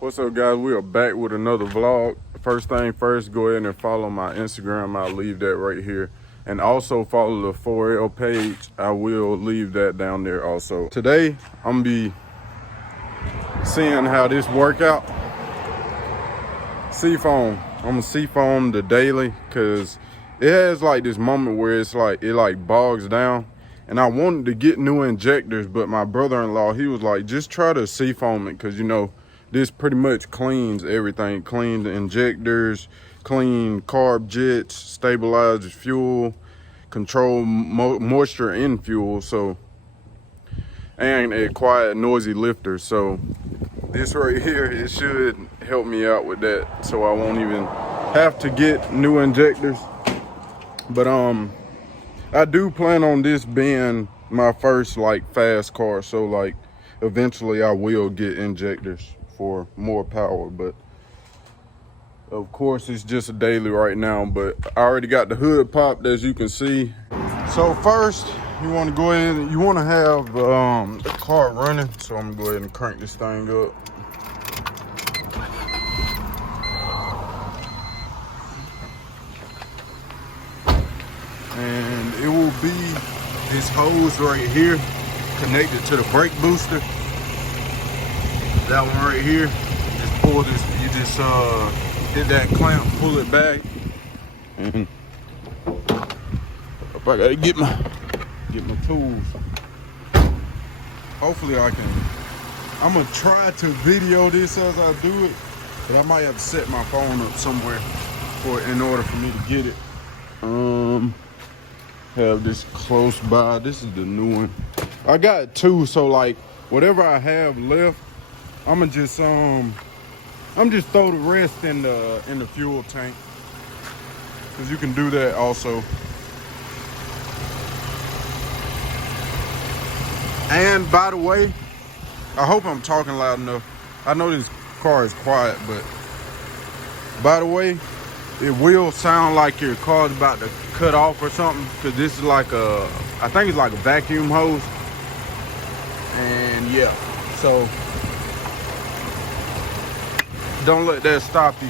What's up, guys? We are back with another vlog. First thing first, go ahead and follow my Instagram. I'll leave that right here. And also follow the 4L page. I will leave that down there also. Today, I'm gonna be seeing how this workout. SEAFOAM. I'm gonna SEAFOAM the daily because it has like this moment where it's like it like bogs down. And I wanted to get new injectors, but my brother-in-law, he was like, just try to SEAFOAM it because, you know, this pretty much cleans everything. Clean the injectors, clean carb jets, stabilizes fuel, control moisture in fuel, so, and a quiet, noisy lifter. So this right here, it should help me out with that, so I won't even have to get new injectors. But I do plan on this being my first like fast car, so like eventually I will get injectors for more power, but of course it's just a daily right now. But I already got the hood popped, as you can see. So first you want to go ahead and you want to have the car running, so I'm gonna go ahead and crank this thing up. And it will be this hose right here connected to the brake booster. That one right here, just pull this, you just hit that clamp, pull it back. And if I gotta get my tools. Hopefully I'm gonna try to video this as I do it, but I might have to set my phone up somewhere in order for me to get it. Have this close by. This is the new one. I got two, so like whatever I have left, I'm just throw the rest in the fuel tank, because you can do that also. And by the way, I hope I'm talking loud enough. I know this car is quiet, but by the way, it will sound like your car's about to cut off or something, because this is like I think it's like a vacuum hose. And yeah, so don't let that stop you.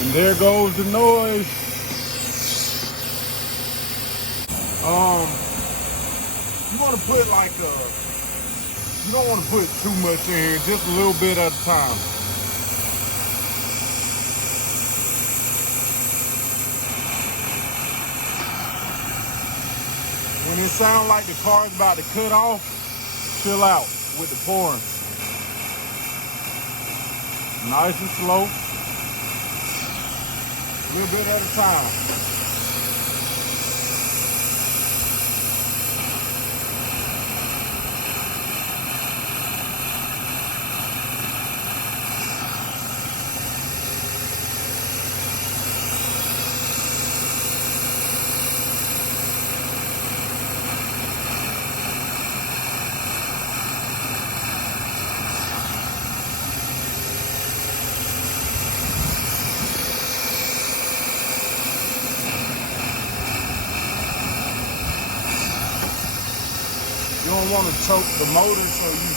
And there goes the noise. You want to put like you don't want to put too much in here, just a little bit at a time. When it sounds like the car's about to cut off, chill out with the pouring. Nice and slow. A little bit at a time. You don't want to choke the motor, so you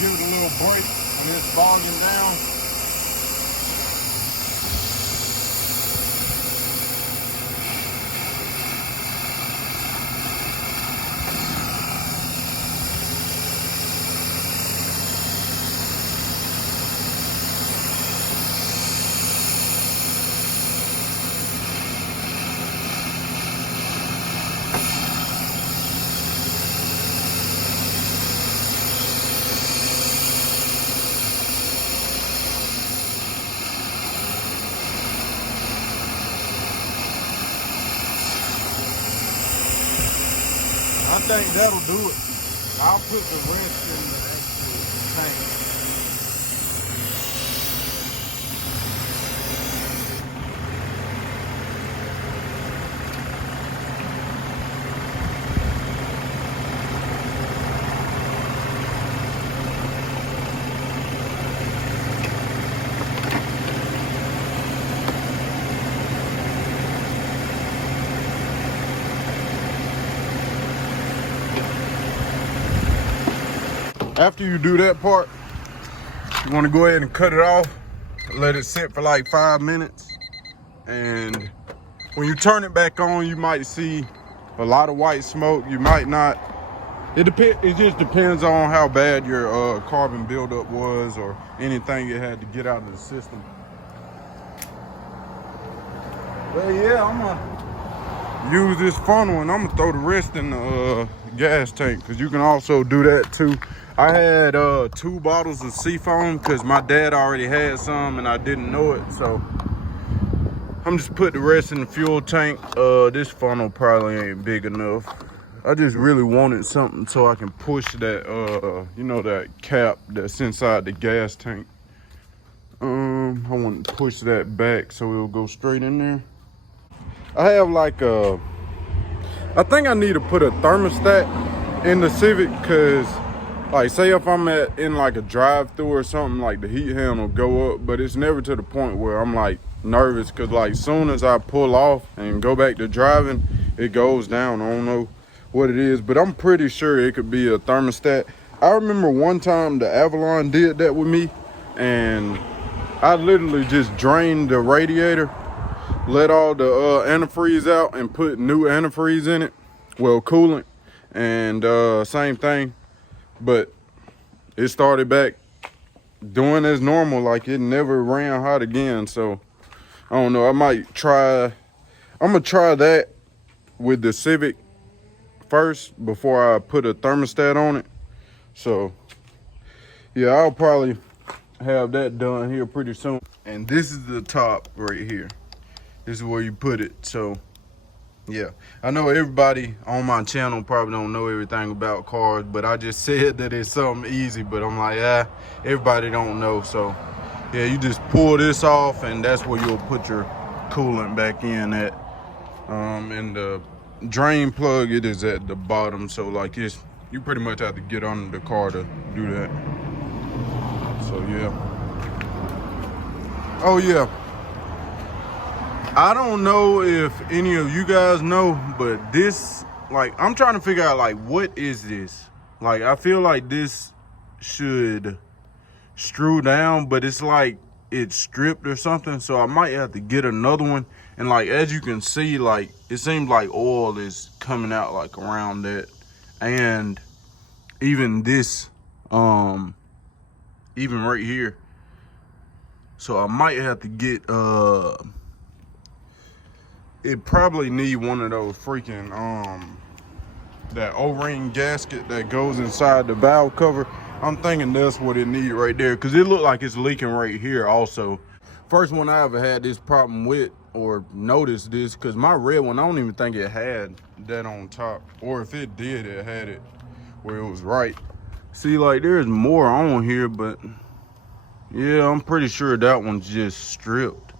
give it a little break when it's bogging down. I think that'll do it. I'll put the rest in the actual tank. After you do that part, you want to go ahead and cut it off, let it sit for like 5 minutes, and when you turn it back on, you might see a lot of white smoke. You might not. It just depends on how bad your carbon buildup was or anything it had to get out of the system. But yeah, I'm gonna use this funnel and I'm gonna throw the rest in the gas tank, because you can also do that too. I had 2 bottles of SEAFOAM because my dad already had some and I didn't know it, so I'm just putting the rest in the fuel tank. This funnel probably ain't big enough. I just really wanted something so I can push that, you know, that cap that's inside the gas tank. I want to push that back so it'll go straight in there. I have like I think I need to put a thermostat in the Civic, because like say if I'm in like a drive-through or something, like the heat handle go up, but it's never to the point where I'm like nervous, because like soon as I pull off and go back to driving, it goes down. I don't know what it is, but I'm pretty sure it could be a thermostat. I remember one time the Avalon did that with me, and I literally just drained the radiator, let all the antifreeze out, and put new antifreeze in it, well, coolant, and same thing, but it started back doing as normal, like it never ran hot again. So I don't know, I'm gonna try that with the Civic first before I put a thermostat on it. So yeah, I'll probably have that done here pretty soon. And this is the top right here. This is where you put it. So yeah, I know everybody on my channel probably don't know everything about cars, but I just said that it's something easy, but I'm like, everybody don't know. So yeah, you just pull this off, and that's where you'll put your coolant back in at. And the drain plug, it is at the bottom, so like you pretty much have to get under the car to do that. So yeah. Oh yeah, I don't know if any of you guys know, but this, like, I'm trying to figure out, like, what is this? Like, I feel like this should strew down, but it's like it's stripped or something, so I might have to get another one. And like, as you can see, like, it seems like oil is coming out like around that, and even this, even right here. So I might have to get it probably need one of those freaking that O-ring gasket that goes inside the valve cover. I'm thinking that's what it need right there, because it looked like it's leaking right here also. First one I ever had this problem with, or noticed this, because my red one, I don't even think it had that on top, or if it did, it had it where it was right. See, like, there's more on here, but yeah, I'm pretty sure that one's just stripped,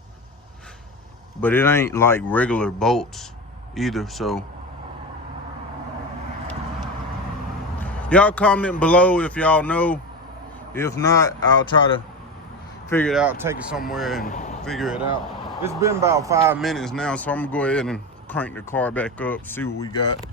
but it ain't like regular bolts either. So y'all comment below if y'all know. If not, I'll try to figure it out, take it somewhere and figure it out. It's been about 5 minutes now, so I'm gonna go ahead and crank the car back up, see what we got.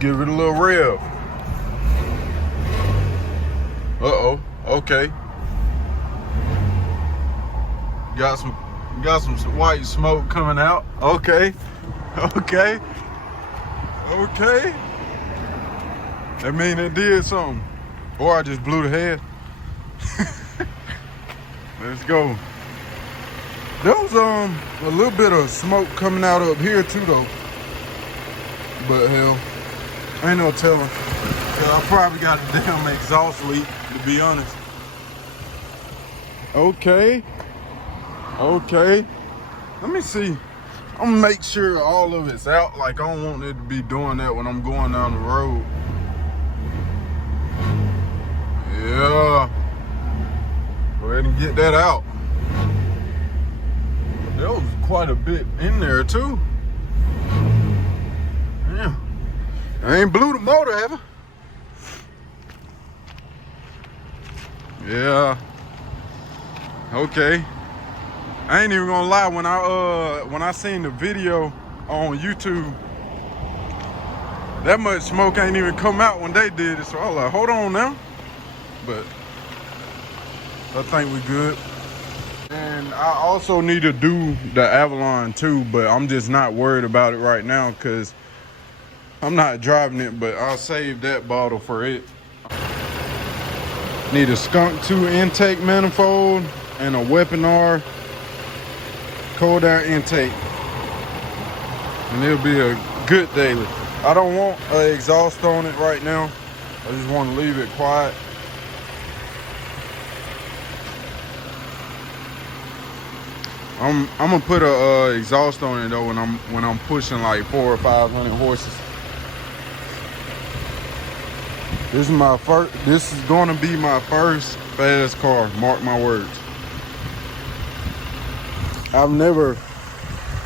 Give it a little rev. Uh-oh, okay. Got some white smoke coming out. Okay, okay, okay. That mean it did something. Or I just blew the head. Let's go. There was a little bit of smoke coming out up here too though. But hell, ain't no telling. So I probably got a damn exhaust leak, to be honest. Okay. Okay. Let me see. I'm gonna make sure all of it's out. Like, I don't want it to be doing that when I'm going down the road. Yeah. Go ahead and get that out. There was quite a bit in there too. Yeah. I ain't blew the motor, have I? Yeah. Okay. I ain't even gonna lie, when I seen the video on YouTube, that much smoke ain't even come out when they did it. So I was like, hold on now. But I think we good. And I also need to do the Avalon too, but I'm just not worried about it right now because I'm not driving it, but I'll save that bottle for it. Need a Skunk 2 intake manifold and a Weaponar cold air intake. And it'll be a good daily. I don't want an exhaust on it right now. I just want to leave it quiet. I'm gonna put a exhaust on it though when I'm pushing like 400 or 500 horses. This is gonna be my first fast car, mark my words. I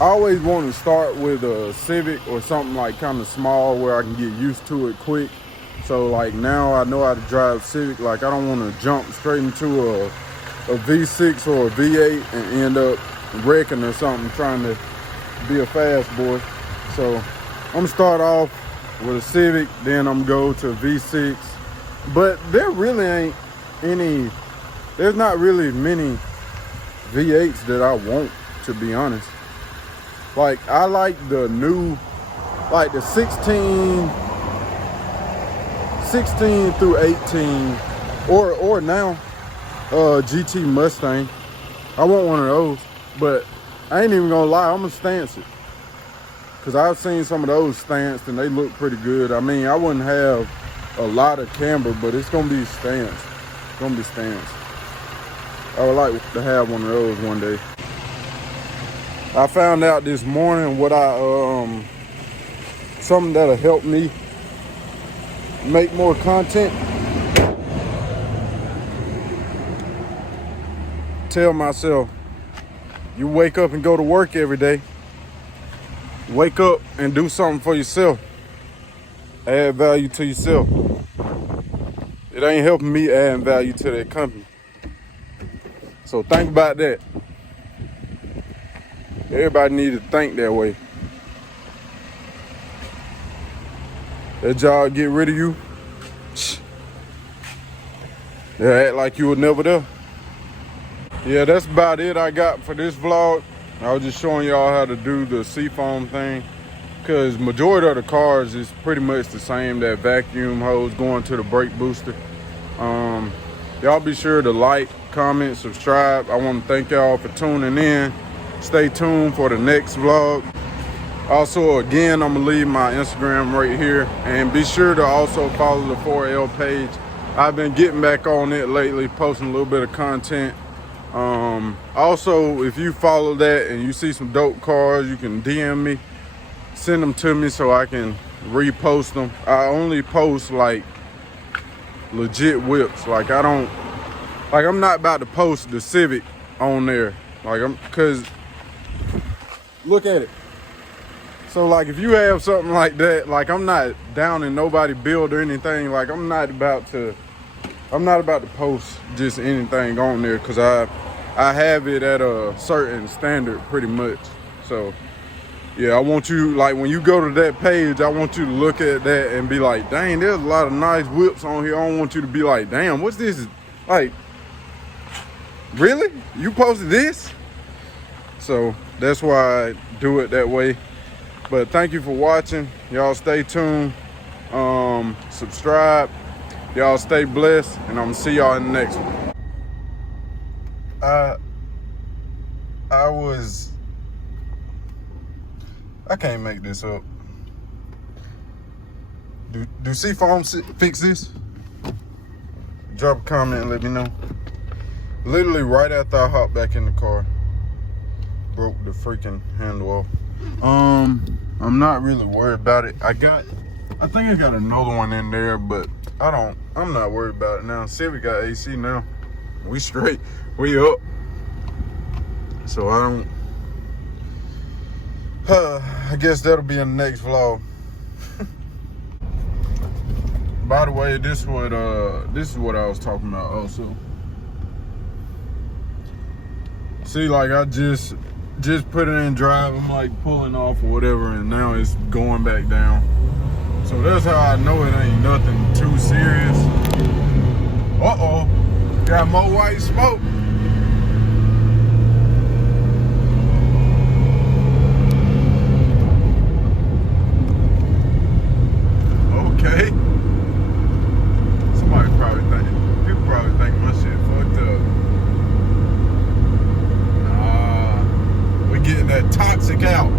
always want to start with a Civic or something like kind of small where I can get used to it quick. So like now I know how to drive Civic. Like I don't want to jump straight into a V6 or a V8 and end up wrecking or something trying to be a fast boy. So I'm gonna start off with a Civic, then I'm gonna go to a V6. But there really ain't there's not really many V8s that I want, to be honest. Like I like the new, like the 16 through 18 or now GT Mustang. I want one of those, but I ain't even gonna lie, I'm gonna stance it. Cause I've seen some of those stanced and they look pretty good. I mean, I wouldn't have a lot of camber, but it's gonna be stanced. It's gonna be stanced. I would like to have one of those one day. I found out this morning what something that'll help me make more content. Tell myself, you wake up and go to work every day. Wake up and do something for yourself. Add value to yourself. It ain't helping me add value to that company. So think about that. Everybody needs to think that way. That job get rid of you, they act like you were never there. Yeah, that's about it I got for this vlog. I was just showing y'all how to do the SEAFOAM thing, because majority of the cars is pretty much the same. That vacuum hose going to the brake booster. Y'all be sure to like, comment, subscribe. I want to thank y'all for tuning in. Stay tuned for the next vlog. Also, again, I'm gonna leave my Instagram right here, and be sure to also follow the 4L page. I've been getting back on it lately, posting a little bit of content. Also, if you follow that and you see some dope cars, you can DM me, send them to me so I can repost them. I only post like legit whips. Like I'm not about to post the Civic on there. Cause look at it. So like if you have something like that, like I'm not downing nobody build or anything. Like I'm not about to post just anything on there, because I have it at a certain standard pretty much. So yeah, I want you, like when you go to that page, I want you to look at that and be like, dang, there's a lot of nice whips on here. I don't want you to be like, damn, what's this? Like, really? You posted this? So that's why I do it that way. But thank you for watching. Y'all stay tuned. Subscribe. Y'all stay blessed, and I'm gonna see y'all in the next one. I can't make this up. Do SEAFOAM fix this? Drop a comment and let me know. Literally right after I hopped back in the car, broke the freaking handle off. I'm not really worried about it. I got I think I got another one in there, but I'm not worried about it now. See, we got AC now. We straight. We up. So I guess that'll be in the next vlog. By the way, this is what I was talking about also. See, like I just put it in drive. I'm like pulling off or whatever, and now it's going back down. So that's how I know it ain't nothing too serious. Uh-oh, got more white smoke. Okay. People probably think my shit fucked up. Nah, we getting that toxic out.